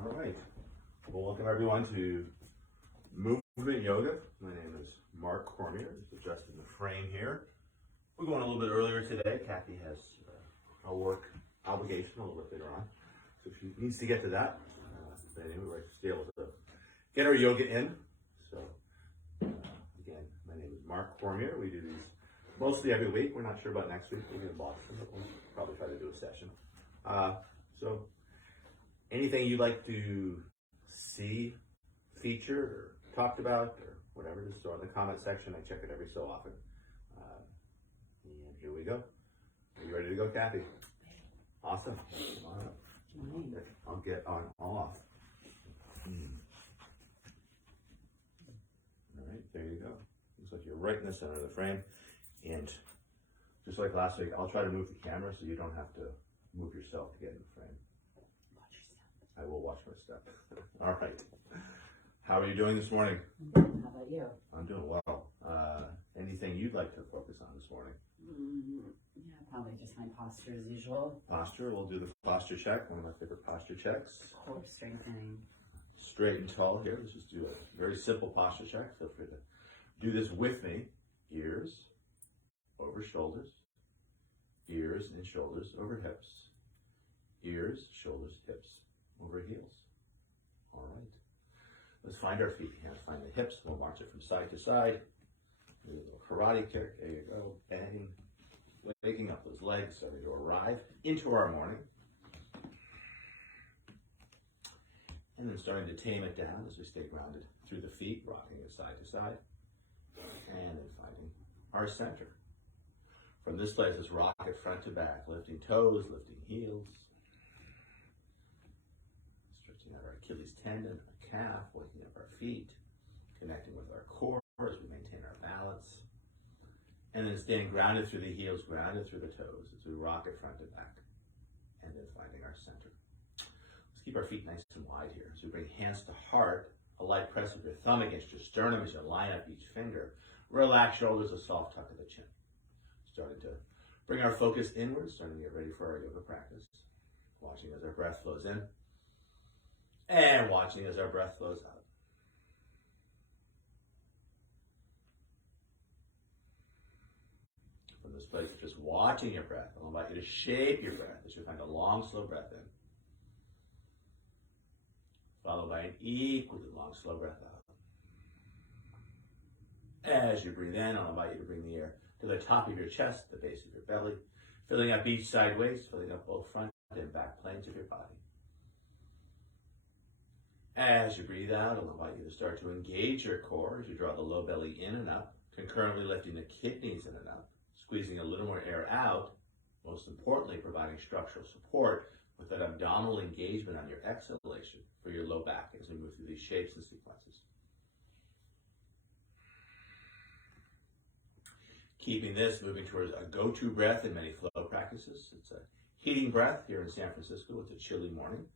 All right. Well, welcome everyone to Movement Yoga. My name is Mark Cormier. Just adjusting the frame here. We're going a little bit earlier today. Kathy has a work obligation a little bit later on, so she needs to get to that. But anyway, we're just be able to get our yoga in. So, again, my name is Mark Cormier. We do these mostly every week. We're not sure about next week. We'll be in Boston, but we'll probably try to do a session. So, anything you'd like to see featured or talked about or whatever, just throw in the comment section. I check it every so often. And here we go. Are you ready to go, Kathy? Awesome. All right. I'll get on off. All right, there you go. Looks like you're right in the center of the frame. And just like last week, I'll try to move the camera so you don't have to move yourself to get in the frame. Watch your step. I will watch my step. All right. How are you doing this morning? How about you? I'm doing well. Anything you'd like to focus on this morning? Yeah, probably just my posture as usual. Posture, we'll do the posture check, one of my favorite posture checks. Core strengthening. Straight and tall here. Let's just do a very simple posture check. Feel free to do this with me. Ears over shoulders. Ears and shoulders over hips. Ears, shoulders, hips over heels. All right. Let's find our feet. Hands find the hips. We'll march it from side to side. Do a little karate kick. There you go. Banging. Waking up those legs, starting to arrive into our morning. And then starting to tame it down as we stay grounded through the feet, rocking it side to side. And then finding our center. From this place, let's rock it front to back, lifting toes, lifting heels. Stretching out our Achilles tendon, our calf, waking up our feet, connecting with our core as we maintain our balance. And then staying grounded through the heels, grounded through the toes as we rock it front to back. And then finding our center. Let's keep our feet nice and wide here. So we bring hands to heart, a light press of your thumb against your sternum as you line up each finger. Relax shoulders, a soft tuck of the chin. Starting to bring our focus inward, starting to get ready for our yoga practice. Watching as our breath flows in. And watching as our breath flows out. From this place, just watching your breath. I'll invite you to shape your breath as you find a long, slow breath in. Followed by an equally long, slow breath out. As you breathe in, I'll invite you to bring the air to the top of your chest, the base of your belly, filling up each side waist, filling up both front and back planes of your body. As you breathe out, I'll invite you to start to engage your core as you draw the low belly in and up, concurrently lifting the kidneys in and up, squeezing a little more air out, most importantly, providing structural support with that abdominal engagement on your exhalation for your low back as we move through these shapes and sequences. Keeping this, moving towards a go-to breath in many flow practices. It's a heating breath here in San Francisco. It's a chilly morning.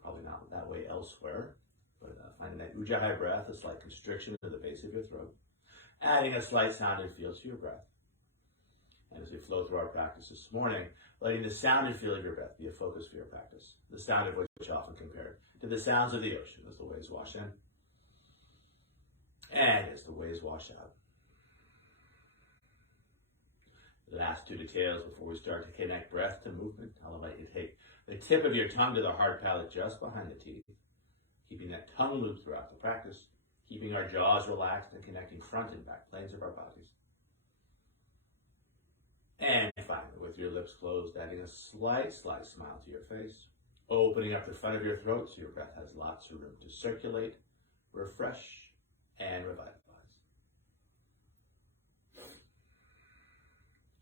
Probably not that way elsewhere. But finding that Ujjayi breath, a slight constriction to the base of your throat. Adding a slight sound and feel to your breath. And as we flow through our practice this morning, letting the sound and feel of your breath be a focus for your practice. The sound of which often compared to the sounds of the ocean as the waves wash in. And as the waves wash out. The last two details before we start to connect breath to movement. I'll invite you to take the tip of your tongue to the hard palate just behind the teeth, keeping that tongue loop throughout the practice, keeping our jaws relaxed and connecting front and back planes of our bodies. And finally, with your lips closed, adding a slight smile to your face, opening up the front of your throat so your breath has lots of room to circulate, refresh, and revitalize.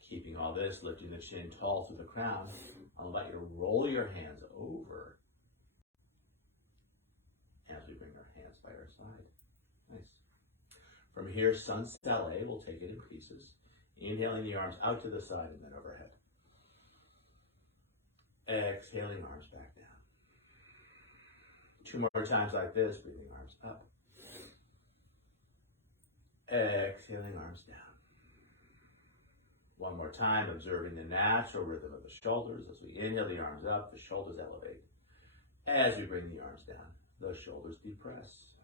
Keeping all this, lifting the chin tall through the crown, I'll invite you to roll your hands over as we bring our hands by our side. Nice. From here, sun salé, we'll take it in pieces. Inhaling the arms out to the side and then overhead. Exhaling, arms back down. 2 more times like this, breathing arms up. Exhaling, arms down. 1 more time, observing the natural rhythm of the shoulders. As we inhale the arms up, the shoulders elevate. As we bring the arms down, the shoulders depress.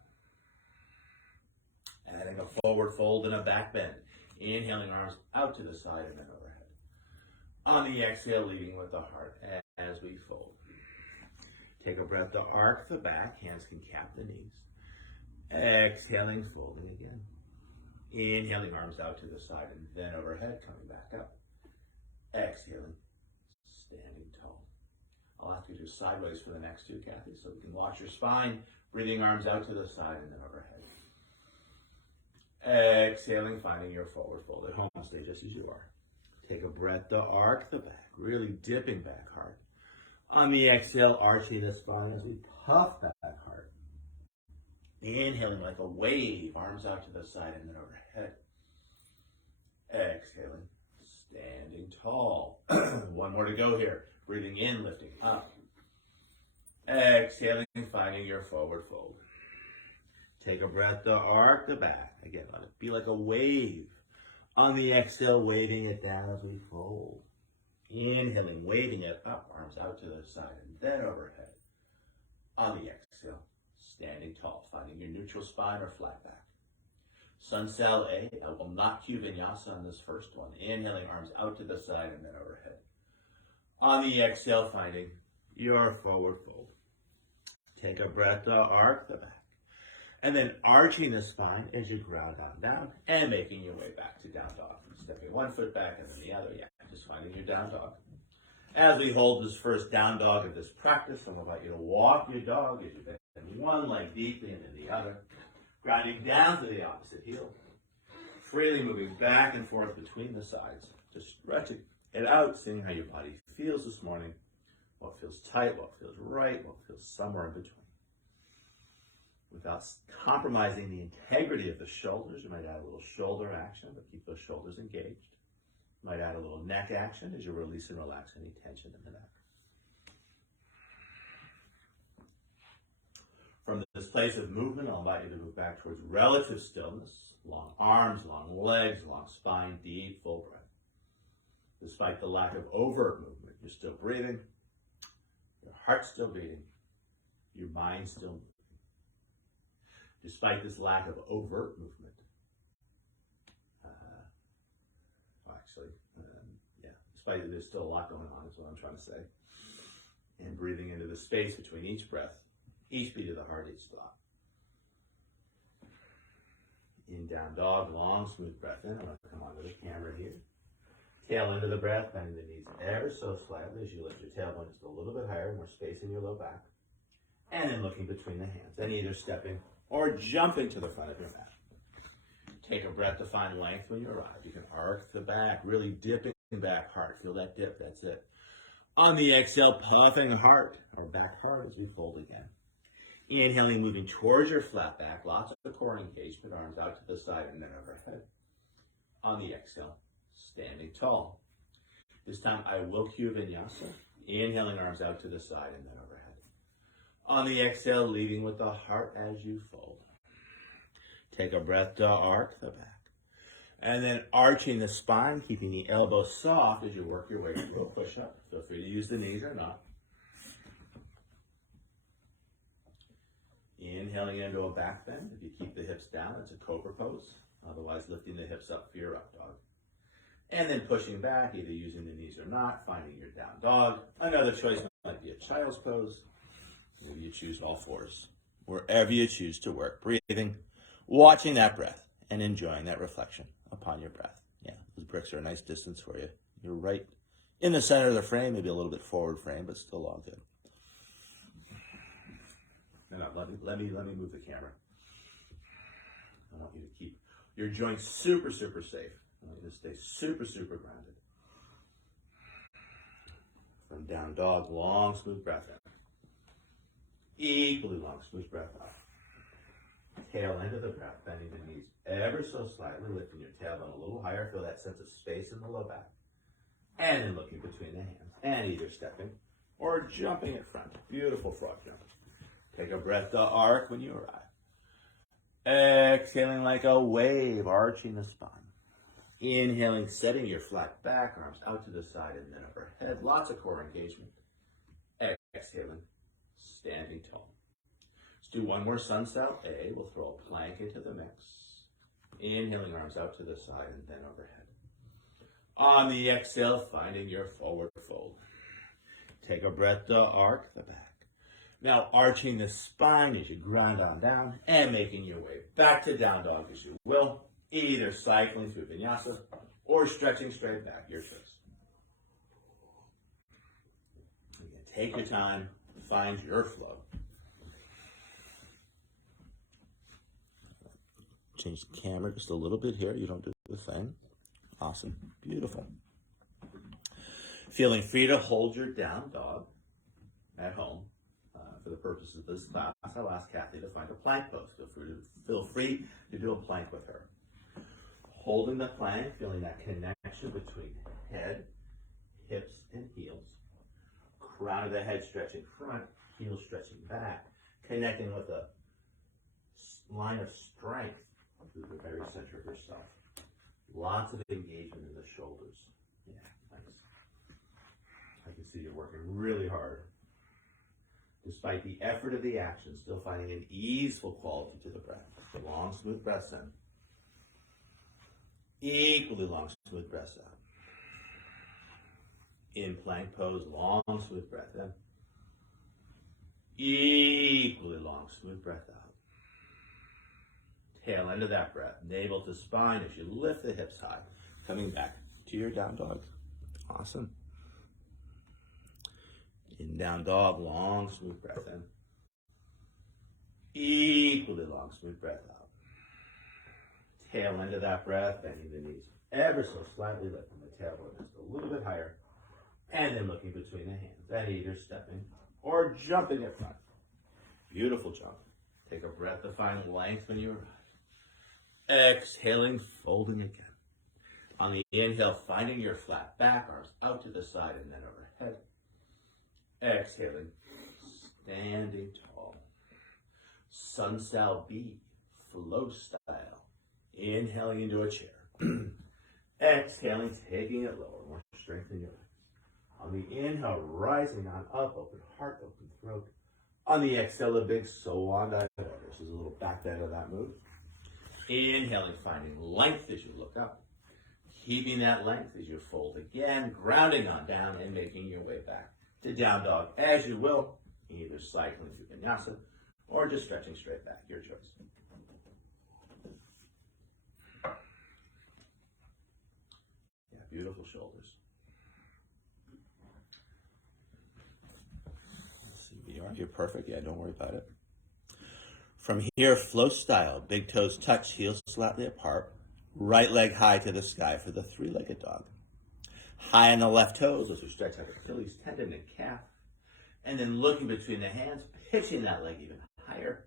Adding a forward fold and a back bend. Inhaling arms out to the side and then overhead. On the exhale, leading with the heart as we fold. Take a breath to arc the back. Hands can cap the knees. Exhaling, folding again. Inhaling, arms out to the side and then overhead, coming back up. Exhaling, standing tall. I'll ask you to do sideways for the next 2, Kathy, so we can watch your spine. Breathing arms out to the side and then overhead. Exhaling, finding your forward fold at home. Stay just as you are. Take a breath to arc the back, really dipping back hard. On the exhale, arching the spine as we puff back hard. Inhaling like a wave, arms out to the side and then overhead. Exhaling, standing tall. 1 more to go here. Breathing in, lifting up. Exhaling, finding your forward fold. Take a breath to arc the back. Again, let it be like a wave. On the exhale, waving it down as we fold. Inhaling, waving it up, arms out to the side and then overhead. On the exhale, standing tall, finding your neutral spine or flat back. Sun Cell A, I will not cue vinyasa on this first one. Inhaling, arms out to the side and then overhead. On the exhale, finding your forward fold. Take a breath to arc the back. And then arching the spine as you ground down and making your way back to down dog. Stepping one foot back and then the other. Yeah, just finding your down dog. As we hold this first down dog of this practice, I'm about you to walk your dog as you bend one leg deeply and then the other. Grounding down to the opposite heel. Freely moving back and forth between the sides. Just stretching it out, seeing how your body feels this morning. What feels tight, what feels right, what feels somewhere in between. Without compromising the integrity of the shoulders, you might add a little shoulder action, but keep those shoulders engaged. You might add a little neck action as you release and relax any tension in the neck. From this place of movement, I'll invite you to move back towards relative stillness. Long arms, long legs, long spine, deep, full breath. Despite the lack of overt movement, you're still breathing, your heart's still beating, your mind's still moving. Despite this lack of overt movement, despite there's still a lot going on, is what I'm trying to say. And breathing into the space between each breath, each beat of the heart, each thought. In down dog, long, smooth breath in. I'm going to come onto the camera here. Tail into the breath, bending the knees ever so slightly as you lift your tailbone just a little bit higher, more space in your low back. And then looking between the hands, and either stepping or jumping to the front of your mat. Take a breath to find length when you arrive. You can arc the back, really dipping back hard. Feel that dip, that's it. On the exhale, puffing hard, or back hard as we fold again. Inhaling, moving towards your flat back, lots of core engagement, arms out to the side and then overhead. On the exhale, standing tall. This time I will cue vinyasa. Inhaling, arms out to the side and then overhead. On the exhale, leading with the heart as you fold. Take a breath to arc the back. And then arching the spine, keeping the elbows soft as you work your way through a push-up. Feel free to use the knees or not. Inhaling into a back bend. If you keep the hips down, it's a cobra pose. Otherwise, lifting the hips up for your up dog. And then pushing back, either using the knees or not, finding your down dog. Another choice might be a child's pose. Maybe you choose all fours. Wherever you choose to work. Breathing, watching that breath, and enjoying that reflection upon your breath. Yeah, those bricks are a nice distance for you. You're right in the center of the frame, maybe a little bit forward frame, but still all good. No, let me move the camera. I want you to keep your joints super, super safe. I want you to stay super, super grounded. From down dog, long, smooth breath in. Equally long, smooth breath out. Tail into the breath, bending the knees ever so slightly, lifting your tailbone a little higher. Feel that sense of space in the low back. And then looking between the hands. And either stepping or jumping in front. Beautiful frog jump. Take a breath to arc when you arrive. Exhaling like a wave, arching the spine. Inhaling, setting your flat back, arms out to the side and then overhead. Lots of core engagement. Exhaling, standing tall. Let's do one more sun style A. We'll throw a plank into the mix. Inhaling, arms out to the side and then overhead. On the exhale, finding your forward fold. Take a breath to arc the back. Now arching the spine as you grind on down and making your way back to down dog as you will. Either cycling through vinyasa or stretching straight back, your choice. Again, take your time, find your flow. Change the camera just a little bit here. You don't do the thing. Awesome. Beautiful. Feeling free to hold your down dog at home. For the purposes of this class, I'll ask Kathy to find a plank pose. Feel free to do a plank with her. Holding the plank, feeling that connection between head, hips, and heels. Crown of the head stretching front, heels stretching back. Connecting with the line of strength through the very center of yourself. Lots of engagement in the shoulders. Yeah, nice. I can see you're working really hard. Despite the effort of the action, still finding an easeful quality to the breath. Long, smooth breaths in. Equally long, smooth breaths out. In plank pose, long, smooth breath in. Equally long, smooth breath out. Tail end of that breath, navel to spine as you lift the hips high. Coming back to your down dog. Awesome. In down dog, long, smooth breath in. Equally long, smooth breath out. Tail end of that breath, bending the knees ever so slightly, lifting the tailbone just a little bit higher, and then looking between the hands, and either stepping or jumping in front. Beautiful jump. Take a breath to find length when you arrive. Exhaling, folding again. On the inhale, finding your flat back, arms out to the side and then overhead. Exhaling, standing tall. Sun Sal B, flow style. Inhaling into a chair. Exhaling, taking it lower, more strength in your legs. On the inhale, rising on up, open heart, open throat. On the exhale, a big swan dive. This is a little back bend of that move. Inhaling, finding length as you look up. Keeping that length as you fold again, grounding on down and making your way back to down dog as you will, either cycling through vinyasa or just stretching straight back, your choice. Yeah, beautiful shoulders. Let's see, you're perfect. Yeah, don't worry about it. From here, flow style, big toes touch, heels slightly apart, right leg high to the sky for the three-legged dog. High on the left toes as we stretch out Achilles tendon and calf. And then looking between the hands, pitching that leg even higher.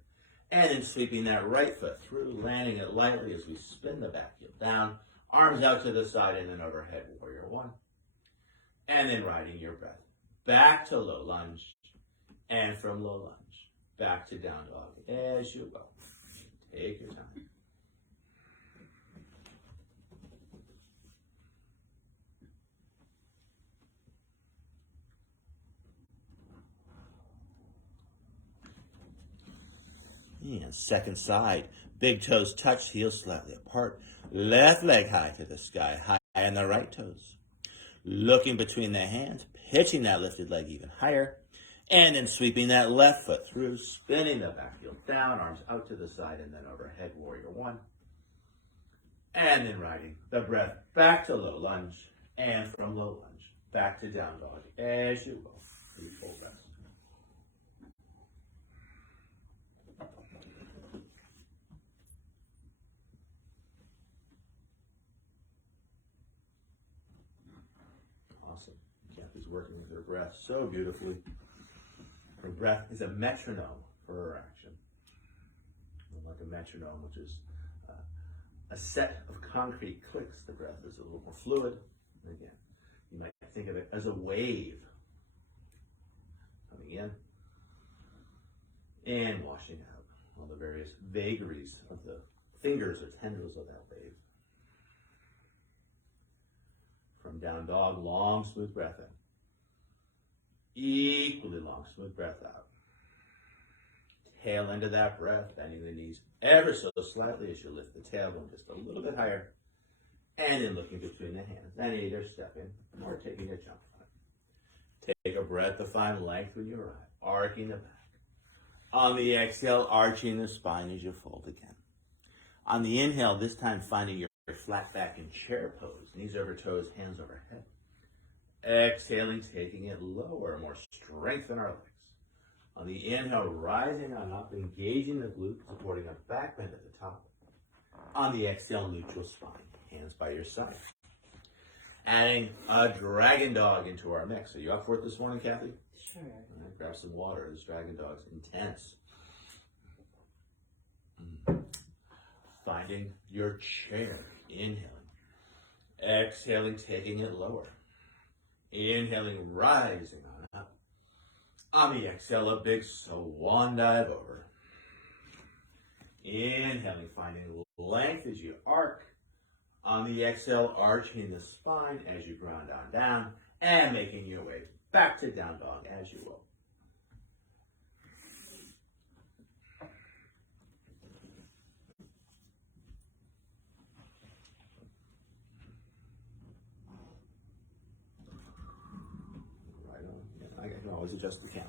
And then sweeping that right foot through, landing it lightly as we spin the back heel down. Arms out to the side and then overhead, warrior one. And then riding your breath back to low lunge. And from low lunge, back to down dog as you will. Take your time. And second side, big toes touch, heels slightly apart. Left leg high to the sky, high on the right toes. Looking between the hands, pitching that lifted leg even higher. And then sweeping that left foot through, spinning the back heel down, arms out to the side, and then overhead, warrior one. And then riding the breath back to low lunge, and from low lunge, back to down dog, as you will. Full rest. Awesome. Kathy's working with her breath so beautifully. Her breath is a metronome for her action. Like a metronome, which is a set of concrete clicks. The breath is a little more fluid. And again, you might think of it as a wave. Coming in and washing out all the various vagaries of the fingers or tendrils of that wave. From down dog, long, smooth breath in. Equally long, smooth breath out. Tail end of that breath, bending the knees ever so slightly as you lift the tailbone just a little bit higher. And then looking between the hands, and either stepping or taking a jump. Take a breath to find length when you arrive, arcing the back. On the exhale, arching the spine as you fold again. On the inhale, this time finding your flat back in chair pose, knees over toes, hands overhead. Exhaling, taking it lower, more strength in our legs. On the inhale, rising on up, engaging the glutes, supporting a back bend at the top. On the exhale, neutral spine, hands by your side. Adding a dragon dog into our mix. Are you up for it this morning, Kathy? Sure. All right, grab some water. This dragon dog's intense. Finding your chair. Inhaling. Exhaling, taking it lower. Inhaling, rising on up. On the exhale, a big swan dive over. Inhaling, finding length as you arc. On the exhale, arching the spine as you ground on down and making your way back to down dog as you will. Right on. Yeah, I can always adjust the count.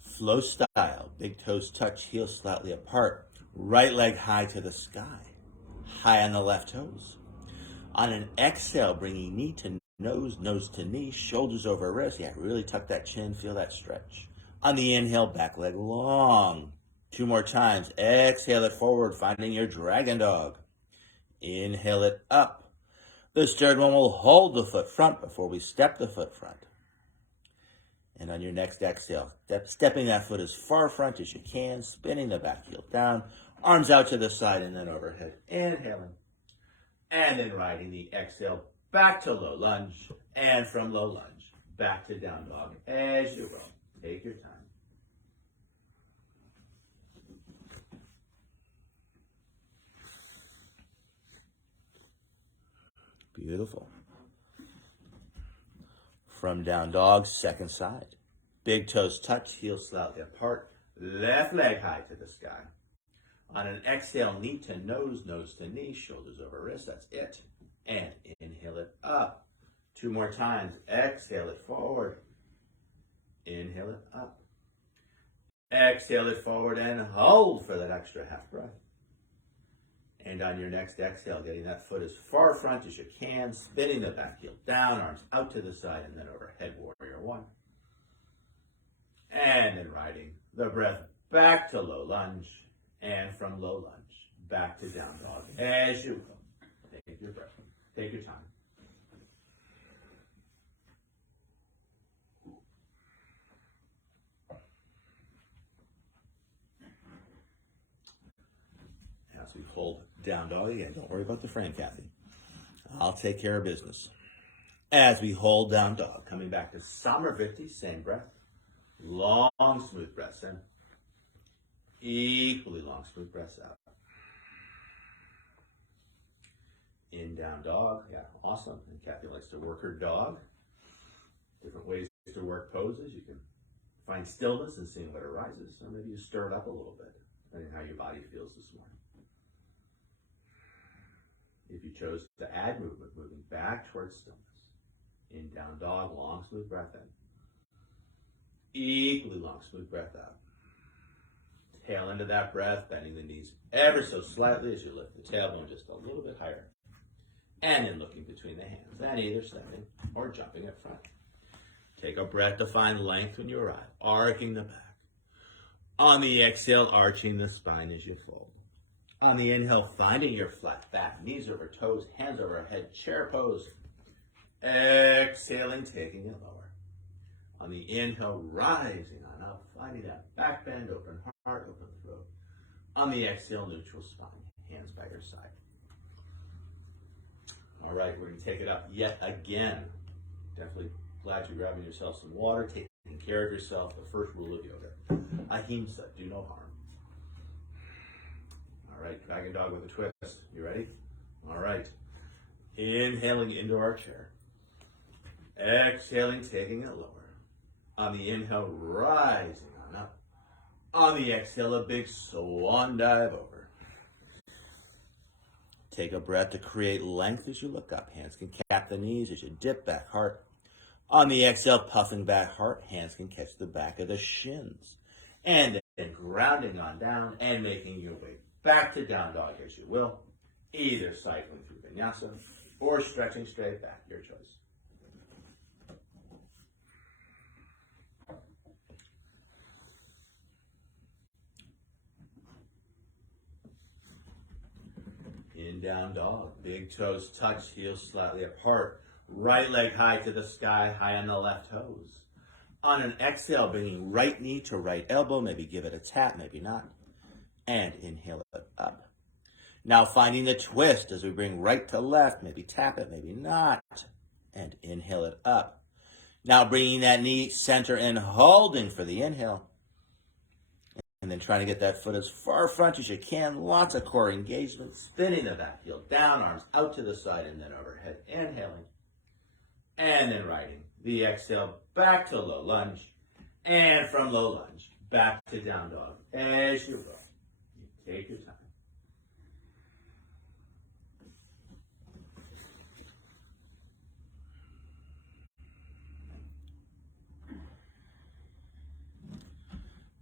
Flow style, big toes touch, heels slightly apart, right leg high to the sky, high on the left toes. On an exhale, bringing knee to nose, nose to knee, shoulders over wrist. Yeah, really tuck that chin, feel that stretch. On the inhale, back leg long. 2 more times. Exhale it forward, finding your dragon dog. Inhale it up. This third one will hold the foot front before we step the foot front. And on your next exhale, stepping that foot as far front as you can, spinning the back heel down, arms out to the side and then overhead. Inhaling. And then riding the exhale back to low lunge, and from low lunge, back to down dog as you will. Take your time. Beautiful. From down dog, second side. Big toes touch, heels slightly apart, left leg high to the sky. On an exhale, knee to nose, nose to knee, shoulders over wrist, that's it. And inhale it up. 2 more times. Exhale it forward. Inhale it up. Exhale it forward and hold for that extra half breath. And on your next exhale, getting that foot as far front as you can, spinning the back heel down, arms out to the side, and then overhead, warrior 1. And then riding the breath back to low lunge, and from low lunge, back to down dog as you go. Take your breath. Take your time. As we hold down dog again, don't worry about the frame, Kathy. I'll take care of business. As we hold down dog, coming back to Samarvriti, same breath. Long, smooth breaths in. Equally long, smooth breaths out. In down dog, yeah, awesome. And Kathy likes to work her dog. Different ways to work poses. You can find stillness and seeing what arises, or maybe you stir it up a little bit, depending on how your body feels this morning. If you chose to add movement, moving back towards stillness. In down dog, long, smooth breath in. Equally long, smooth breath out. Tail into that breath, bending the knees ever so slightly as you lift the tailbone just a little bit higher. And then looking between the hands, and either stepping or jumping up front. Take a breath to find length when you arrive, arcing the back. On the exhale, arching the spine as you fold. On the inhale, finding your flat back, knees over toes, hands over head, chair pose. Exhaling, taking it lower. On the inhale, rising on up, finding that back bend, open heart, open throat. On the exhale, neutral spine, hands by your side. All right, we're going to take it up yet again. Definitely glad you're grabbing yourself some water, taking care of yourself. The first rule of yoga. Ahimsa, do no harm. All right, dragon dog with a twist. You ready? All right. Inhaling into our chair. Exhaling, taking it lower. On the inhale, rising on up. On the exhale, a big swan dive over. Take a breath to create length as you look up. Hands can cap the knees as you dip back, heart. On the exhale, puffing back, heart. Hands can catch the back of the shins. And then grounding on down and making your way back to down dog as you will. Either cycling through vinyasa or stretching straight back, your choice. In down dog, big toes touch, heels slightly apart, right leg high to the sky, high on the left toes. On an exhale, bringing right knee to right elbow, maybe give it a tap, maybe not. And inhale it up. Now finding the twist as we bring right to left, maybe tap it, maybe not. And inhale it up. Now bringing that knee center and holding for the inhale. And then trying to get that foot as far front as you can. Lots of core engagement. Spinning the back heel down, arms out to the side and then overhead. Inhaling. And then riding the exhale back to low lunge. And from low lunge, back to down dog. As you will. You take your time.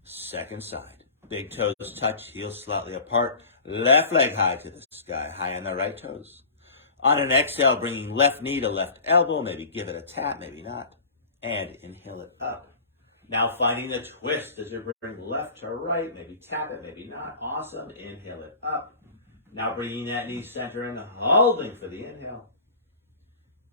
Second side. Big toes touch, heels slightly apart. Left leg high to the sky, high on the right toes. On an exhale, bringing left knee to left elbow. Maybe give it a tap, maybe not. And inhale it up. Now finding the twist as you bring left to right. Maybe tap it, maybe not. Awesome. Inhale it up. Now bringing that knee center and holding for the inhale.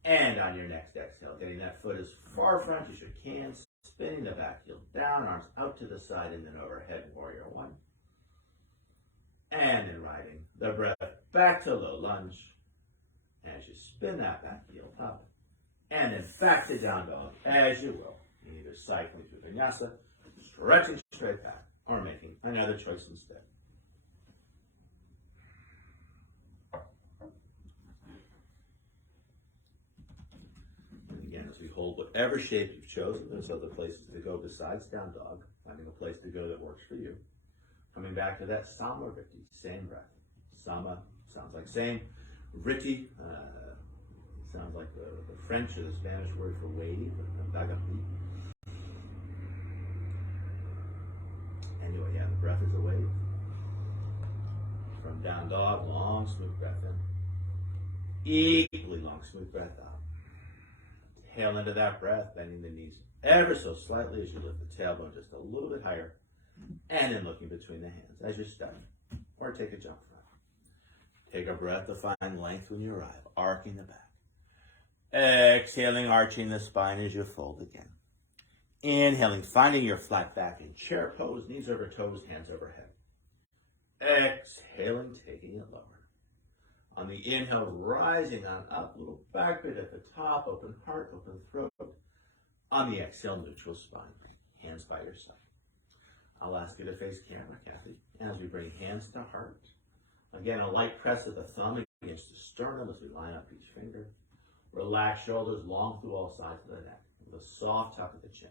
And on your next exhale, getting that foot as far front as you can. Spinning the back heel down, arms out to the side, and then overhead, warrior one. And then riding the breath back to low lunge as you spin that back heel up. And then back to down dog as you will. Either cycling through vinyasa, stretching straight back, or making another choice instead. Again, as we hold whatever shape you've chosen, there's other places to go besides down dog, finding a place to go that works for you. Coming back to that Sama Vritti, same breath. Sama sounds like same. Vritti sounds like the French or the Spanish word for wave, vagapi. Anyway, yeah, the breath is a wave. From down dog, long, smooth breath in. Equally long, smooth breath out. Tail into that breath, bending the knees ever so slightly as you lift the tailbone just a little bit higher, and then looking between the hands as you step or take a jump front. Take a breath to find length when you arrive, arcing the back. Exhaling, arching the spine as you fold again. Inhaling, finding your flat back in chair pose, knees over toes, hands overhead. Exhaling, taking it lower. On the inhale, rising on up, little back bend at the top, open heart, open throat. On the exhale, neutral spine, hands by your side. I'll ask you to face camera, Kathy, as we bring hands to heart. Again, a light press of the thumb against the sternum as we line up each finger. Relax shoulders long through all sides of the neck, with a soft tuck of the chin,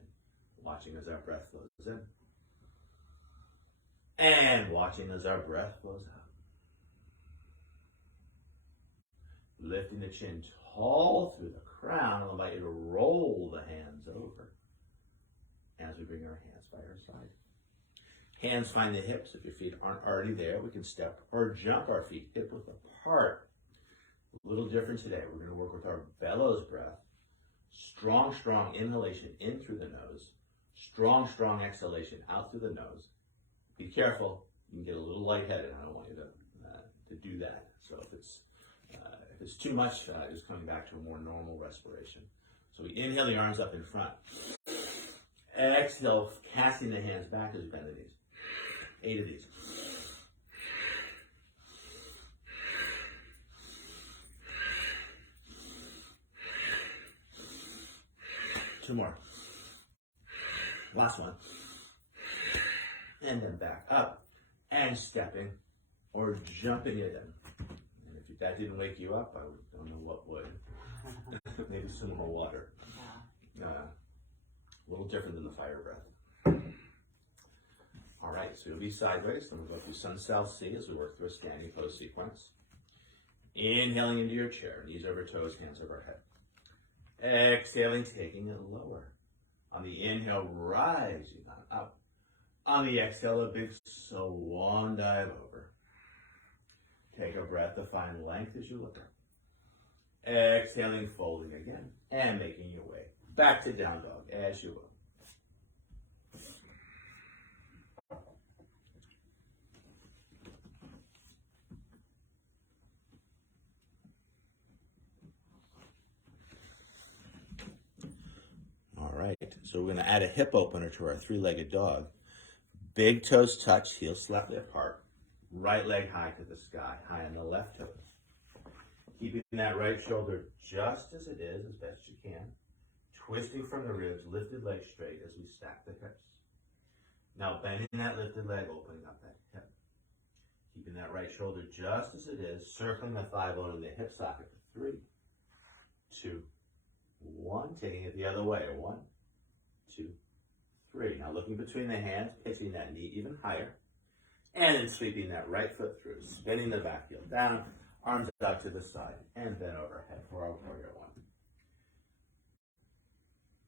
watching as our breath flows in. And watching as our breath flows out. Lifting the chin tall through the crown, I'll invite you to roll the hands over as we bring our hands by our side. Hands find the hips. If your feet aren't already there, we can step or jump our feet hip width apart. A little different today. We're going to work with our bellows breath. Strong, strong inhalation in through the nose. Strong, strong exhalation out through the nose. Be careful. You can get a little lightheaded. I don't want you to do that. So if it's too much, just coming back to a more normal respiration. So we inhale the arms up in front. Exhale, casting the hands back as we bend the knees. 8 of these. Two more. Last one. And then back up and stepping or jumping it in. If that didn't wake you up, I don't know what would. Maybe some more water. A little different than the fire breath. All right, so you'll be sideways, then we'll go through Sun South Sea as we work through a standing pose sequence. Inhaling into your chair, knees over toes, hands over head. Exhaling, taking it lower. On the inhale, rising on up. On the exhale, a big swan dive over. Take a breath to find length as you look up. Exhaling, folding again, and making your way back to down dog as you will. All right, so we're going to add a hip opener to our three-legged dog. Big toes touch, heels slightly apart. Right leg high to the sky, high on the left toe. Keeping that right shoulder just as it is, as best you can. Twisting from the ribs, lifted leg straight as we stack the hips. Now bending that lifted leg, opening up that hip. Keeping that right shoulder just as it is, circling the thigh bone in the hip socket for 3, 2, 1. Taking it the other way. 1, 2, 3. Now looking between the hands, pitching that knee even higher. And then sweeping that right foot through, spinning the back heel down, arms out to the side, and then overhead for our Warrior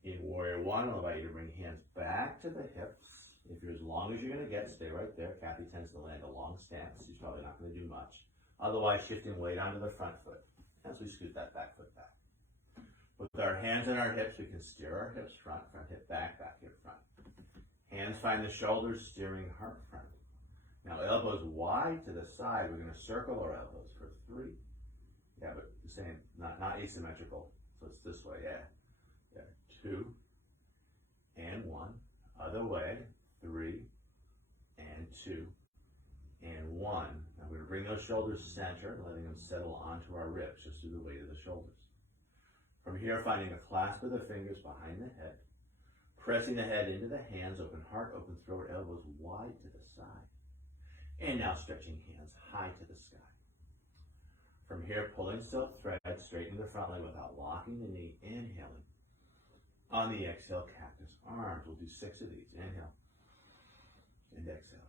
1. In Warrior 1, I'll invite you to bring hands back to the hips. If you're as long as you're going to get, stay right there. Kathy tends to land a long stance. She's probably not going to do much. Otherwise, shifting weight onto the front foot as we scoot that back foot back. With our hands on our hips, we can steer our hips front hip back, back hip front. Hands find the shoulders, steering heart front. Now elbows wide to the side. We're going to circle our elbows for 3. Yeah, but the same, not asymmetrical. So it's this way, yeah. 2 and 1. Other way, 3 and 2 and 1. Now we're going to bring those shoulders center, letting them settle onto our ribs just through the weight of the shoulders. From here, finding a clasp of the fingers behind the head, pressing the head into the hands, open heart, open throat, elbows wide to the side. And now stretching hands high to the sky. From here, pulling silk thread, straightening the front leg without locking the knee, inhaling. On the exhale, cactus arms. We'll do 6 of these. Inhale and exhale.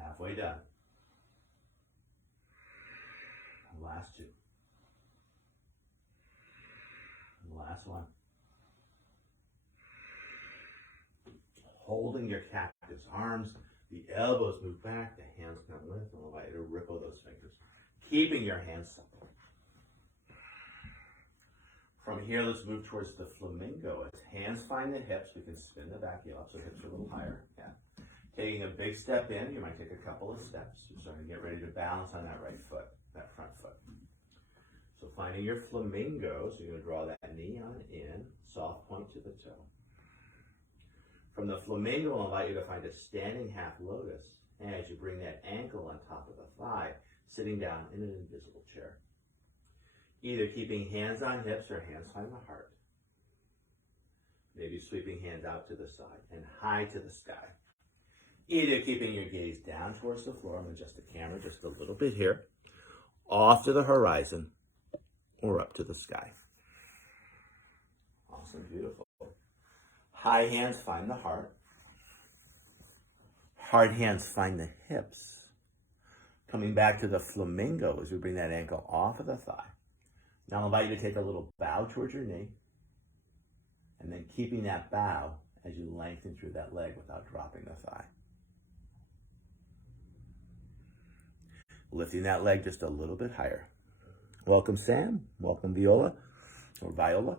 Halfway done. Last 2. Last one. Holding your cactus arms, the elbows move back, the hands come with, and I'll invite you to ripple those fingers. Keeping your hands supple. From here, let's move towards the flamingo. As hands find the hips, we can spin the back heel up so hips are a little higher. Yeah. Taking a big step in, you might take a couple of steps. You're starting to get ready to balance on that right foot, that front foot. So finding your flamingo, so you're going to draw that knee on in, soft point to the toe. From the flamingo, I'll invite you to find a standing half lotus as you bring that ankle on top of the thigh, sitting down in an invisible chair. Either keeping hands on hips or hands find the heart. Maybe sweeping hands out to the side and high to the sky. Either keeping your gaze down towards the floor, and adjust the camera just a little bit here, off to the horizon, or up to the sky. Awesome, beautiful. High hands find the heart. Hard hands find the hips. Coming back to the flamingo as we bring that ankle off of the thigh. Now I'll invite you to take a little bow towards your knee. And then keeping that bow as you lengthen through that leg without dropping the thigh. Lifting that leg just a little bit higher. Welcome, Sam. Welcome, Viola. Or Viola.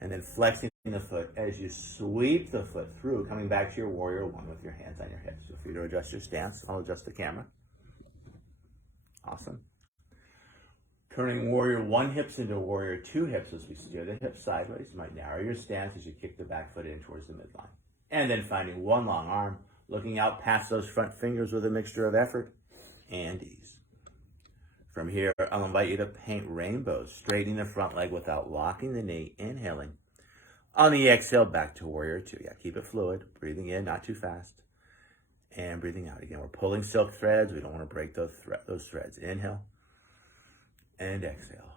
And then flexing the foot as you sweep the foot through, coming back to your Warrior 1 with your hands on your hips. Feel free to adjust your stance. I'll adjust the camera. Awesome. Turning Warrior 1 hips into Warrior 2 hips as we steer the hips sideways. You might narrow your stance as you kick the back foot in towards the midline. And then finding one long arm, looking out past those front fingers with a mixture of effort and ease. From here, I'll invite you to paint rainbows, straightening the front leg without locking the knee, inhaling. On the exhale, back to Warrior 2. Yeah, keep it fluid, breathing in, not too fast. And breathing out. Again, we're pulling silk threads. We don't want to break those threads. Inhale and exhale.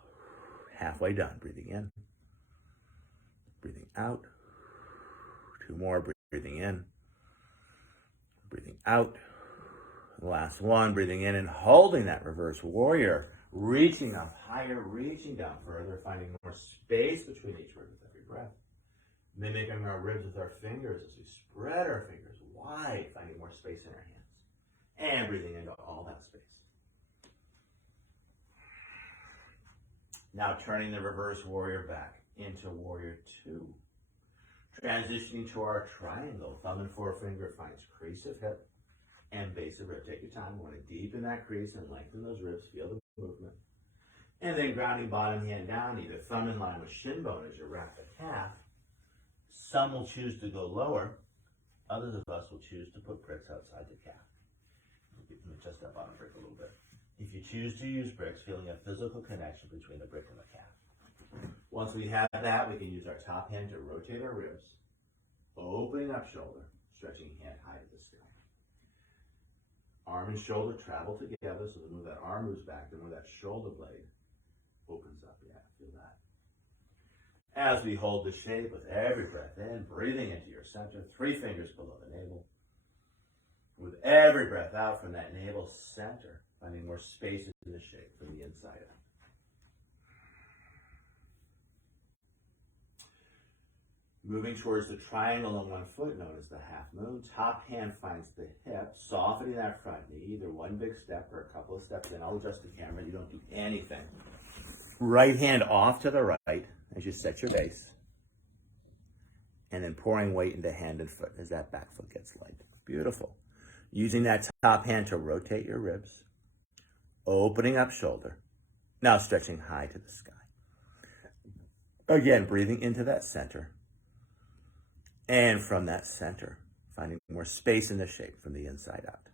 Halfway done. Breathing in. Breathing out. 2 more. Breathing in. Breathing out. Last one. Breathing in and holding that reverse warrior. Reaching up higher, reaching down further, finding more space between each rib with every breath. Mimicking our ribs with our fingers as we spread our fingers wide, finding more space in our hands. And breathing into all that space. Now turning the reverse warrior back into Warrior 2. Transitioning to our triangle. Thumb and forefinger finds crease of hip and base of rib. Take your time. We want to deepen that crease and lengthen those ribs. Feel the movement. And then grounding bottom hand down, either thumb in line with shin bone as you wrap the calf. Some will choose to go lower. Others of us will choose to put bricks outside the calf. Let me adjust that bottom brick a little bit. if you choose to use bricks, feeling a physical connection between the brick and the calf. Once we have that, we can use our top hand to rotate our ribs, opening up shoulder, stretching hand high to the sky. Arm and shoulder travel together, so the move that arm moves back, then where that shoulder blade opens up. Yeah, feel that. As we hold the shape with every breath in, breathing into your center, 3 fingers below the navel. With every breath out from that navel center, finding more space in the shape from the inside out. Moving towards the triangle on one foot, known as the half moon. Top hand finds the hip, softening that front knee, either one big step or a couple of steps in. I'll adjust the camera, you don't do anything. Right hand off to the right as you set your base. And then pouring weight into hand and foot as that back foot gets light. Beautiful. Using that top hand to rotate your ribs, opening up shoulder, now stretching high to the sky. Again, breathing into that center, and from that center, finding more space in the shape from the inside out.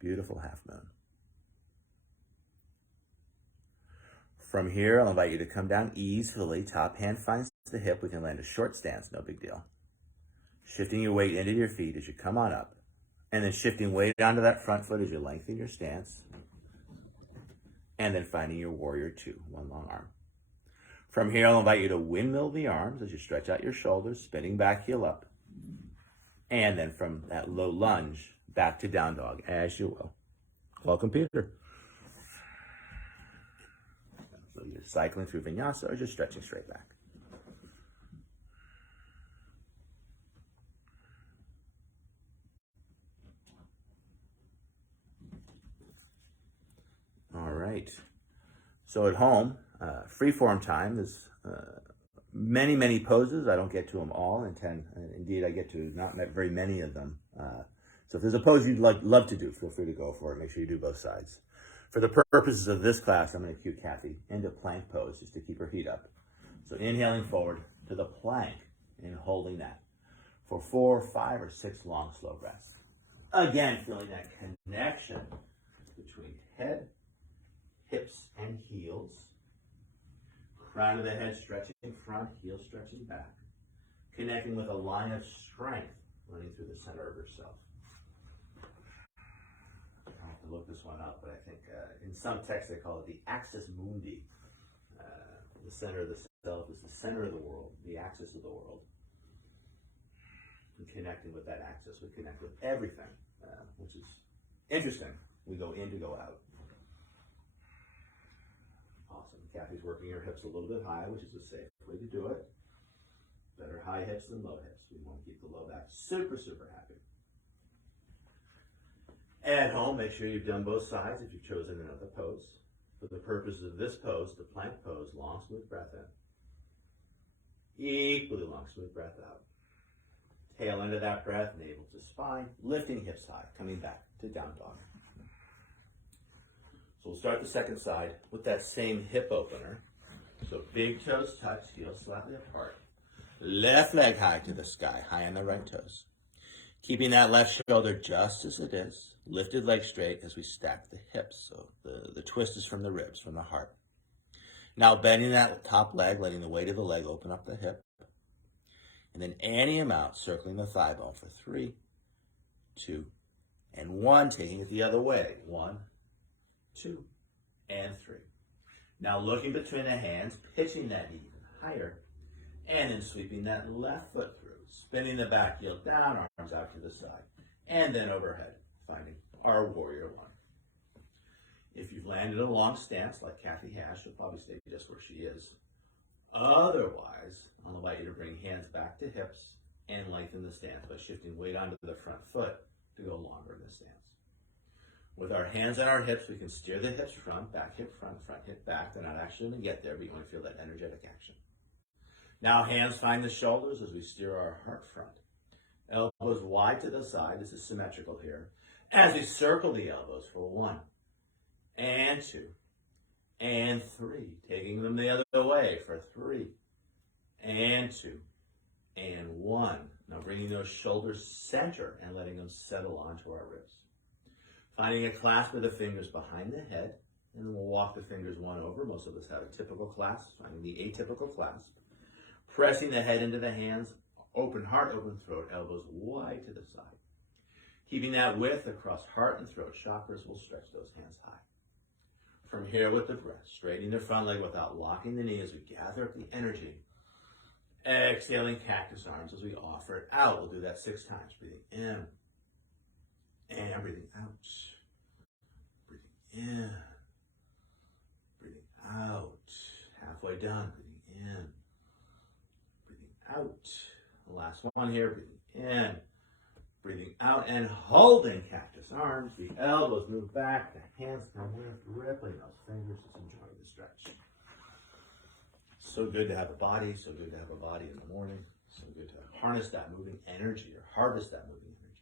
Beautiful half moon. From here, I'll invite you to come down easily. Top hand finds the hip. We can land a short stance, no big deal. Shifting your weight into your feet as you come on up. And then shifting weight onto that front foot as you lengthen your stance. And then finding your warrior 2, one long arm. From here, I'll invite you to windmill the arms as you stretch out your shoulders, spinning back, heel up. And then from that low lunge, back to down dog, as you will. Welcome, Peter. So you're cycling through vinyasa or just stretching straight back. All right. So at home, freeform time, there's many poses. I don't get to them all. Indeed, I get to not very many of them. So if there's a pose you'd love to do, feel free to go for it. Make sure you do both sides. For the purposes of this class, I'm going to cue Kathy into plank pose just to keep her feet up. So inhaling forward to the plank and holding that for 4, 5, or 6 long, slow breaths. Again, feeling that connection between head, hips, and heels. Crown of the head stretching front, heel stretching back. Connecting with a line of strength running through the center of yourself. I have to look this one up, but I think in some texts they call it the axis mundi. The center of the self is the center of the world, the axis of the world. And connecting with that axis, we connect with everything, which is interesting. We go in to go out. Awesome. Kathy's working her hips a little bit high, which is a safe way to do it. Better high hips than low hips. We want to keep the low back super happy. At home, make sure you've done both sides if you've chosen another pose. For the purposes of this pose, the plank pose, long, smooth breath in. Equally long, smooth breath out. Tail end of that breath, navel to spine, lifting hips high, coming back to down dog. So we'll start the second side with that same hip opener. So big toes touch, heels slightly apart. Left leg high to the sky, high on the right toes. Keeping that left shoulder just as it is. Lifted leg straight as we stack the hips. So the twist is from the ribs, from the heart. Now bending that top leg, letting the weight of the leg open up the hip. And then any amount, circling the thigh bone for 3, 2, and 1. Taking it the other way. 1, 2, and 3. Now looking between the hands, pitching that knee even higher. And then sweeping that left foot through. Spinning the back heel down, arms out to the side. And then overhead, finding our warrior 1. If you've landed a long stance like Kathy has, she'll probably stay just where she is. Otherwise, I'll invite you to bring hands back to hips and lengthen the stance by shifting weight onto the front foot to go longer in the stance. With our hands on our hips, we can steer the hips front hip front hip back. They're not actually going to get there, but you want to feel that energetic action. Now hands find the shoulders as we steer our heart front. Elbows wide to the side. This is symmetrical here. As we circle the elbows for 1, and 2, and 3. Taking them the other way for 3, and 2, and 1. Now bringing those shoulders center and letting them settle onto our ribs. Finding a clasp of the fingers behind the head And then we'll walk the fingers one over. Most of us have a typical clasp, finding the atypical clasp. Pressing the head into the hands, open heart, open throat, elbows wide to the side. Keeping that width across heart and throat chakras, we'll stretch those hands high. From here with the breath, straightening the front leg without locking the knee as we gather up the energy. Exhaling cactus arms as we offer it out. We'll do that 6 times. Breathing in and breathing out. Breathing in, breathing out. Halfway done. Breathing in, breathing out. The last one here. Breathing in, breathing out, and holding cactus arms. The elbows move back, the hands come in, rippling those fingers, just enjoying the stretch. So good to have a body, so good to have a body in the morning, so good to harness that moving energy or harvest that moving energy.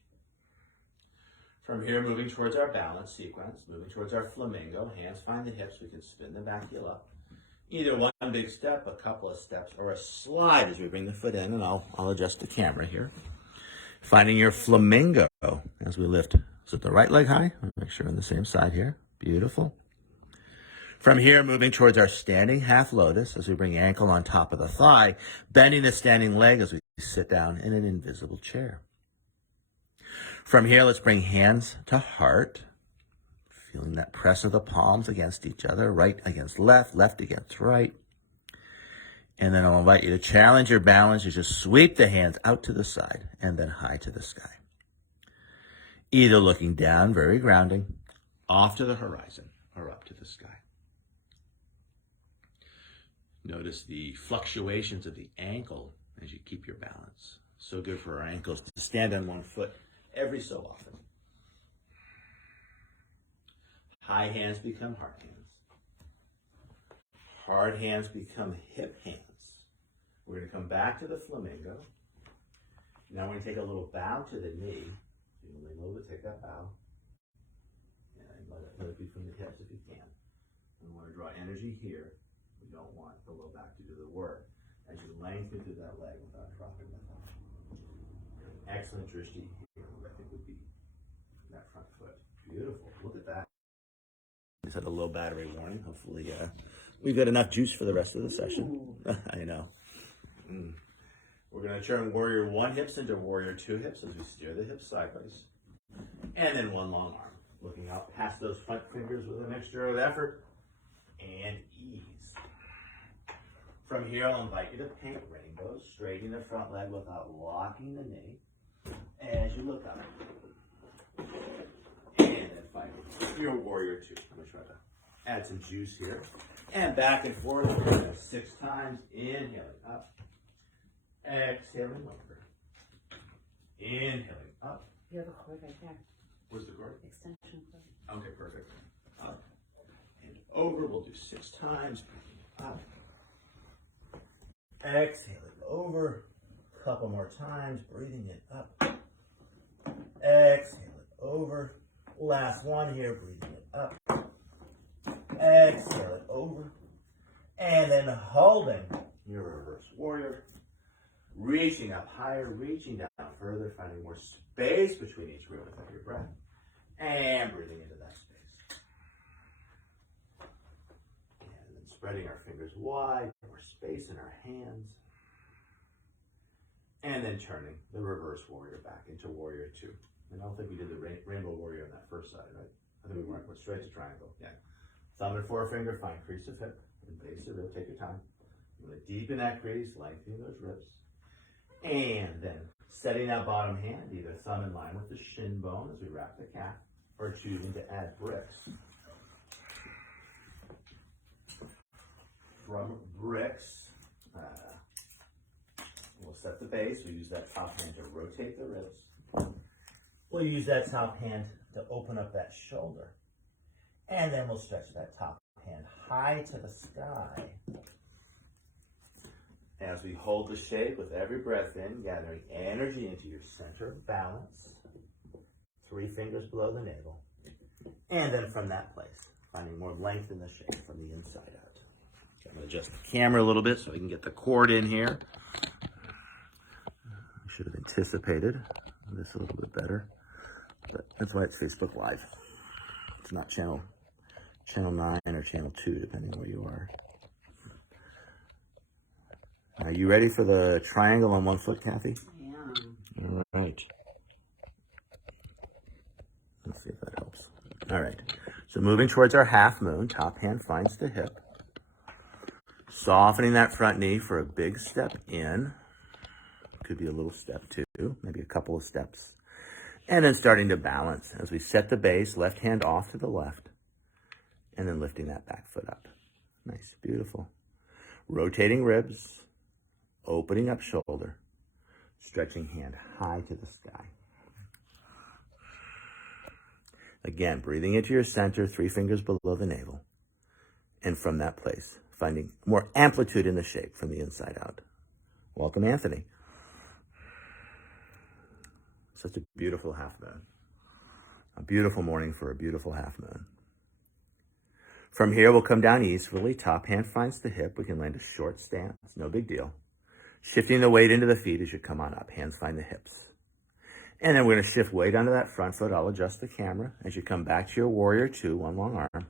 From here, moving towards our balance sequence, moving towards our flamingo, hands find the hips, we can spin the back heel up. Either one big step, a couple of steps, or a slide as we bring the foot in, and I'll adjust the camera here. Finding your flamingo as we lift. Is it the right leg high? Make sure on the same side here. Beautiful. From here, moving towards our standing half lotus as we bring ankle on top of the thigh, bending the standing leg as we sit down in an invisible chair. From here, let's bring hands to heart, feeling that press of the palms against each other, right against left, left against right. And then I'll invite you to challenge your balance. You just sweep the hands out to the side and then high to the sky. Either looking down, very grounding, off to the horizon or up to the sky. Notice the fluctuations of the ankle as you keep your balance. So good for our ankles to stand on one foot every so often. High hands become heart hands. Hard hands become hip hands. We're going to come back to the flamingo. Now we're going to take a little bow to the knee. You can lean a little bit, take that bow. And let it be from the hips if you can. We want to draw energy here. We don't want the low back to do the work. As you lengthen through that leg without dropping that down. Excellent drishti here, I think would be that front foot. Beautiful. Look at that. Just had a low battery warning. Hopefully we've got enough juice for the rest of the session. I know. We're going to turn warrior 1 hips into warrior 2 hips as we steer the hips sideways. And then one long arm. Looking out past those front fingers with a mixture of effort and ease. From here, I'll invite you to paint rainbows, straightening the front leg without locking the knee. As you look up. And then find your warrior 2. I'm going to try to add some juice here. And back and forth 6 times. Inhaling up. Exhaling over. Inhaling up. You have a cord right there. Where's the cord? Extension cord. Okay, perfect. Up and over. We'll do 6 times. Up. Exhaling over. Couple more times. Breathing it up. Exhale it over. Last one here. Breathing it up. Exhale it over. And then holding your reverse warrior. Reaching up higher, reaching down further, finding more space between each rhythm of your breath. And breathing into that space. And then spreading our fingers wide, more space in our hands. And then turning the reverse warrior back into warrior 2. And I don't think we did the rainbow warrior on that first side, right? I think we went straight to triangle. Yeah. Thumb and forefinger, find crease of hip. And base the rib, take your time. You want to deepen that crease, lengthening those ribs. And then setting that bottom hand, either thumb in line with the shin bone as we wrap the calf, or choosing to add bricks. From bricks, we'll set the base. We use that top hand to rotate the ribs. We'll use that top hand to open up that shoulder. And then we'll stretch that top hand high to the sky. As we hold the shape with every breath in, gathering energy into your center of balance. 3 fingers below the navel. And then from that place, finding more length in the shape from the inside out. Okay, I'm going to adjust the camera a little bit so we can get the cord in here. I should have anticipated this a little bit better. But that's why it's Facebook Live. It's not channel channel 9 or channel 2, depending on where you are. Are you ready for the triangle on one foot, Kathy? Yeah. All right. Let's see if that helps. All right. So moving towards our half moon, top hand finds the hip. Softening that front knee for a big step in. Could be a little step too, maybe a couple of steps. And then starting to balance as we set the base, left hand off to the left. And then lifting that back foot up. Nice, beautiful. Rotating ribs, opening up shoulder, stretching hand high to the sky. Again, breathing into your center, 3 fingers below the navel. And from that place, finding more amplitude in the shape from the inside out. Welcome, Anthony. Such a beautiful half moon. A beautiful morning for a beautiful half moon. From here, we'll come down easily. Top hand finds the hip. We can land a short stance. No big deal. Shifting the weight into the feet as you come on up. Hands find the hips. And then we're going to shift weight onto that front foot. I'll adjust the camera as you come back to your warrior 2, one long arm.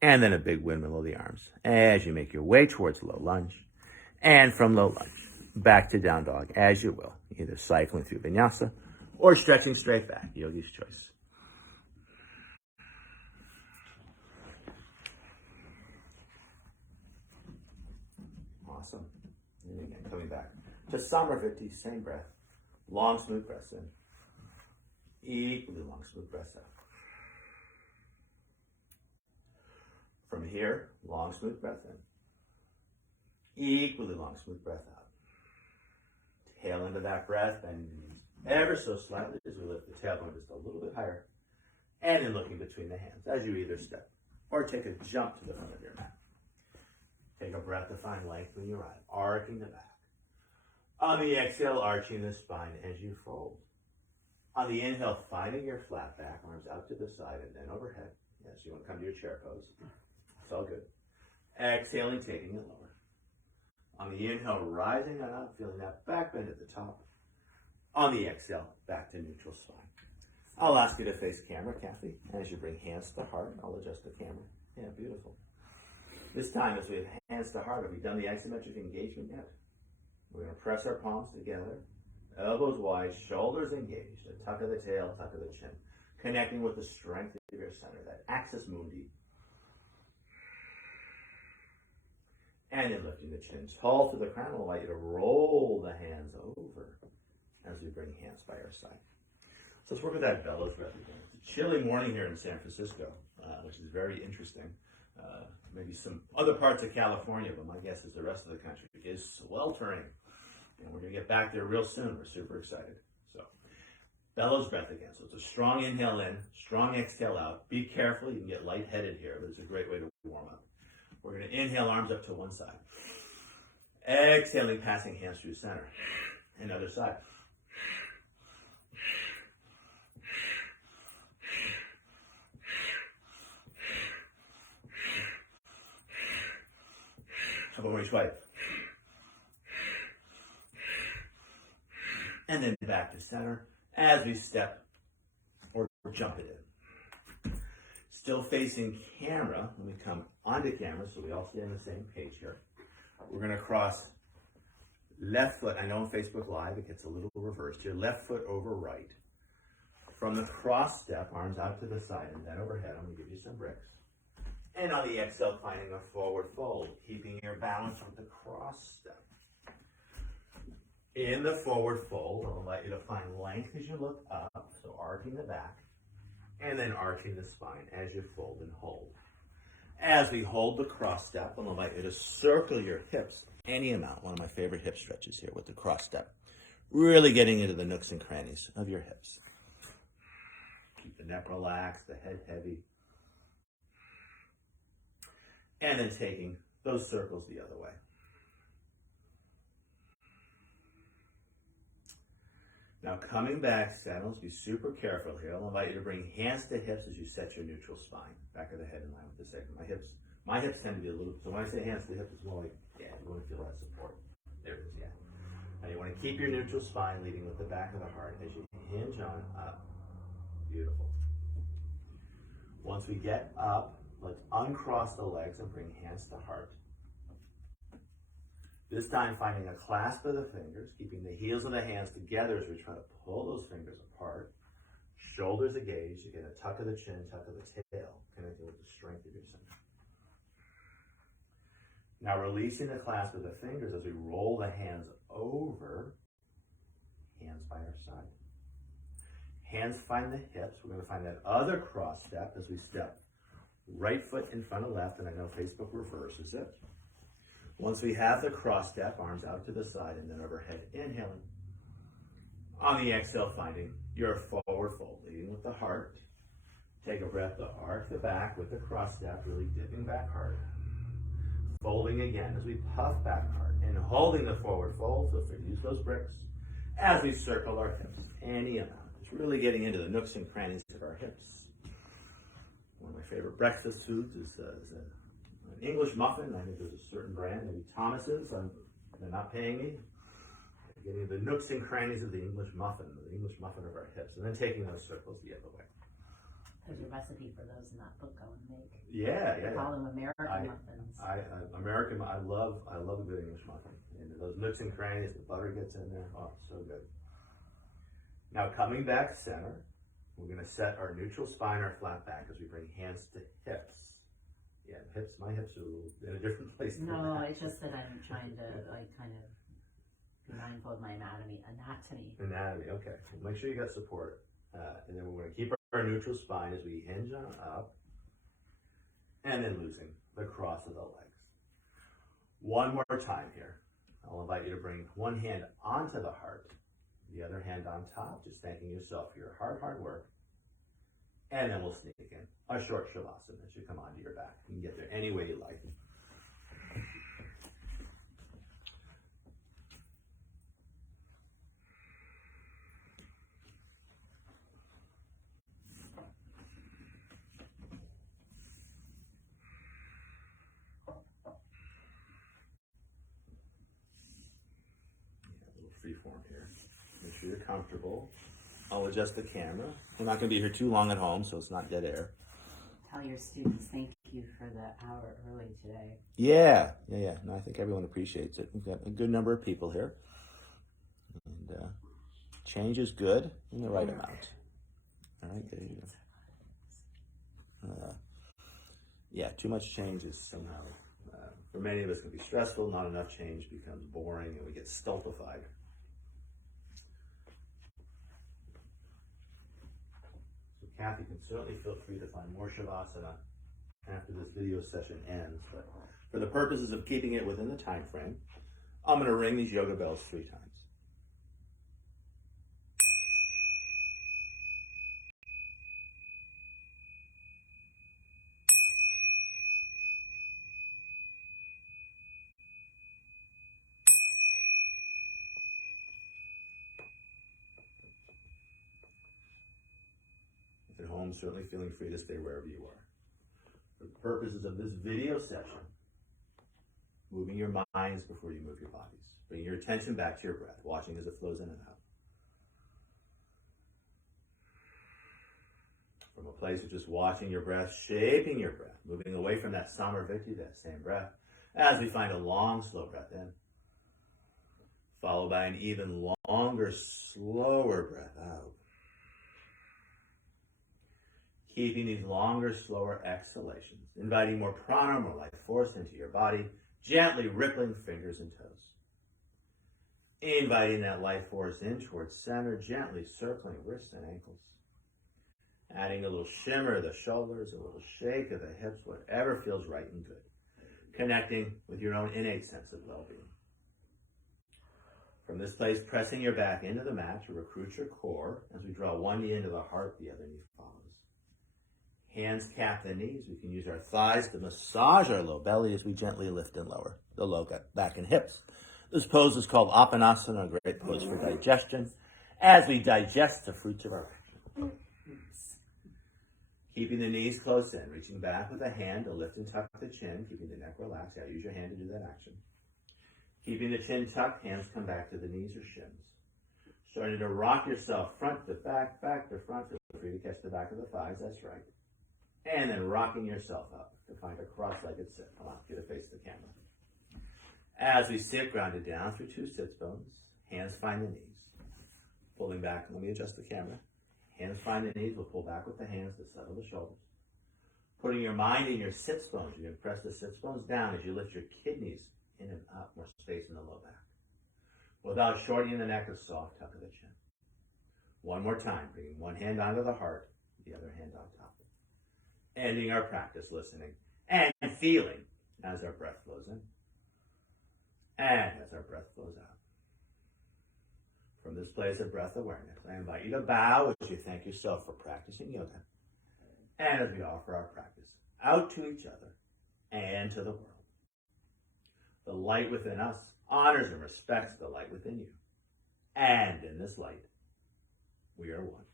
And then a big windmill of the arms as you make your way towards low lunge. And from low lunge, back to down dog as you will. Either cycling through vinyasa or stretching straight back. Yogi's choice. Awesome. And again, coming back to Samarviti, same breath. Long, smooth breaths in. Equally long, smooth breaths out. From here, long, smooth breath in. Equally long, smooth breath out. Tail into that breath, bending the knees ever so slightly as we lift the tailbone just a little bit higher. And then looking between the hands as you either step or take a jump to the front of your mat. Take a breath to find length when you ride, arcing the back. On the exhale, arching the spine as you fold. On the inhale, finding your flat back, arms out to the side and then overhead. Yes, you want to come to your chair pose. It's all good. Exhaling, taking it lower. On the inhale, rising on up, feeling that back bend at the top. On the exhale, back to neutral spine. I'll ask you to face camera, Kathy. As you bring hands to heart, I'll adjust the camera. Yeah, beautiful. This time, as we have hands to heart, have we done the isometric engagement yet? We're going to press our palms together, elbows wide, shoulders engaged, a tuck of the tail, tuck of the chin, connecting with the strength of your center, that axis mundi. And then lifting the chin tall to the crown. I'll invite you to roll the hands over as we bring hands by our side. So let's work with that bellows breath again. It's a chilly morning here in San Francisco, which is very interesting. Maybe some other parts of California, but my guess is the rest of the country is sweltering. And we're going to get back there real soon. We're super excited. So, bellows breath again. So it's a strong inhale in, strong exhale out. Be careful. You can get lightheaded here, but it's a great way to warm up. We're going to inhale, arms up to one side. Exhaling, passing hands through center. Another side. How about each way? And then back to center as we step or jump it in. Still facing camera when we come onto camera, so we all stay on the same page here. We're going to cross left foot. I know on Facebook Live it gets a little reversed here. Left foot over right. From the cross step, arms out to the side and then overhead. I'm going to give you some bricks. And on the exhale, finding a forward fold, keeping your balance with the cross step. In the forward fold, I'll invite you to find length as you look up, so arching the back, and then arching the spine as you fold and hold. As we hold the cross step, I'll invite you to circle your hips any amount. One of my favorite hip stretches here with the cross step. Really getting into the nooks and crannies of your hips. Keep the neck relaxed, the head heavy. And then taking those circles the other way. Now coming back, saddles, be super careful here. I'll invite you to bring hands to hips as you set your neutral spine. Back of the head in line with the sacrum. My hips tend to be a little, so when I say hands to hips, it's more like, yeah, you want to feel that support. There it is, yeah. Now you want to keep your neutral spine leading with the back of the heart as you hinge on up. Beautiful. Once we get up, let's uncross the legs and bring hands to heart. This time finding a clasp of the fingers, keeping the heels of the hands together as we try to pull those fingers apart. Shoulders engaged, you get a tuck of the chin, tuck of the tail, connecting with the strength of your center. Now releasing the clasp of the fingers as we roll the hands over, hands by our side. Hands find the hips. We're going to find that other cross step as we step right foot in front of left, and I know Facebook reverses it. Once we have the cross step, arms out to the side and then overhead, inhaling. On the exhale, finding your forward fold, leading with the heart. Take a breath to arc the back with the cross step, really dipping back hard. Folding again as we puff back hard and holding the forward fold, so use those bricks as we circle our hips, any amount. It's really getting into the nooks and crannies of our hips. One of my favorite breakfast foods is an English muffin. I think there's a certain brand, maybe Thomas's. They're not paying me. Getting the nooks and crannies of the English muffin of our hips, and then taking those circles the other way. There's a recipe for those in that book I want to make. Yeah. They call them American muffins. I love a good English muffin. And those nooks and crannies, the butter gets in there. Oh, so good. Now coming back center, we're going to set our neutral spine, our flat back as we bring hands to hips. Yeah, my hips are in a different place. No, it's just that I'm trying to kind of be mindful of my anatomy. Anatomy, okay. Well, make sure you got support. And then we're going to keep our neutral spine as we hinge on up, and then losing the cross of the legs. One more time here. I'll invite you to bring one hand onto the heart, the other hand on top, just thanking yourself for your hard work. And then we'll sneak in a short shavasana as you come onto your back. You can get there any way you like. Freeform here. Make sure you're comfortable. I'll adjust the camera. We're not going to be here too long at home, so it's not dead air. Tell your students thank you for the hour early today. Yeah. No, I think everyone appreciates it. We've got a good number of people here. And change is good in the right amount. All right, there you go. Yeah, too much change is somehow, for many of us, can be stressful. Not enough change becomes boring, and we get stultified. Kathy can certainly feel free to find more shavasana after this video session ends, but for the purposes of keeping it within the time frame, I'm going to ring these yoga bells 3 times. If at home, certainly feeling free to stay wherever you are. For the purposes of this video session, moving your minds before you move your bodies. Bring your attention back to your breath, watching as it flows in and out. From a place of just watching your breath, shaping your breath, moving away from that samarviti, that same breath, as we find a long, slow breath in, followed by an even longer, slower breath out. Keeping these longer, slower exhalations, inviting more prana, more life force into your body, gently rippling fingers and toes. Inviting that life force in towards center, gently circling wrists and ankles. Adding a little shimmer of the shoulders, a little shake of the hips, whatever feels right and good. Connecting with your own innate sense of well-being. From this place, pressing your back into the mat to recruit your core. As we draw one knee into the heart, the other knee follows. Hands cap the knees. We can use our thighs to massage our low belly as we gently lift and lower the low back and hips. This pose is called Apanasana, a great pose for digestion, as we digest the fruits of our action. Keeping the knees close in, reaching back with a hand to lift and tuck the chin, keeping the neck relaxed. Yeah, use your hand to do that action. Keeping the chin tucked, hands come back to the knees or shins. Starting to rock yourself front to back, back to front. Feel free to catch the back of the thighs, that's right. And then rocking yourself up to find a cross-legged sit. Come on, get a face to the camera. As we sit, grounded down through 2 sits bones. Hands find the knees. Pulling back, let me adjust the camera. Hands find the knees, we'll pull back with the hands to settle the shoulders. Putting your mind in your sits bones, you can press the sits bones down as you lift your kidneys in and up, more space in the low back. Without shortening the neck, a soft tuck of the chin. One more time, bringing one hand onto the heart, the other hand on top. Ending our practice listening and feeling as our breath flows in and as our breath flows out. From this place of breath awareness, I invite you to bow as you thank yourself for practicing yoga and as we offer our practice out to each other and to the world. The light within us honors and respects the light within you. And in this light, we are one.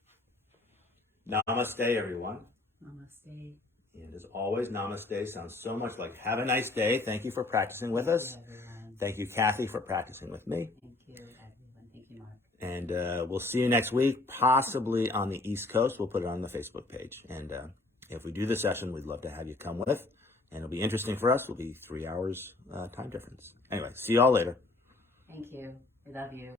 Namaste, everyone. Namaste. And as always, namaste sounds so much like have a nice day. Thank you for practicing with us. Thank you, everyone. Thank you, Kathy, for practicing with me. Thank you, everyone. Thank you, Mark. And we'll see you next week, possibly on the East Coast. We'll put it on the Facebook page. And if we do the session, we'd love to have you come with. And it'll be interesting for us. It'll be 3 hours time difference. Anyway, see you all later. Thank you. I love you.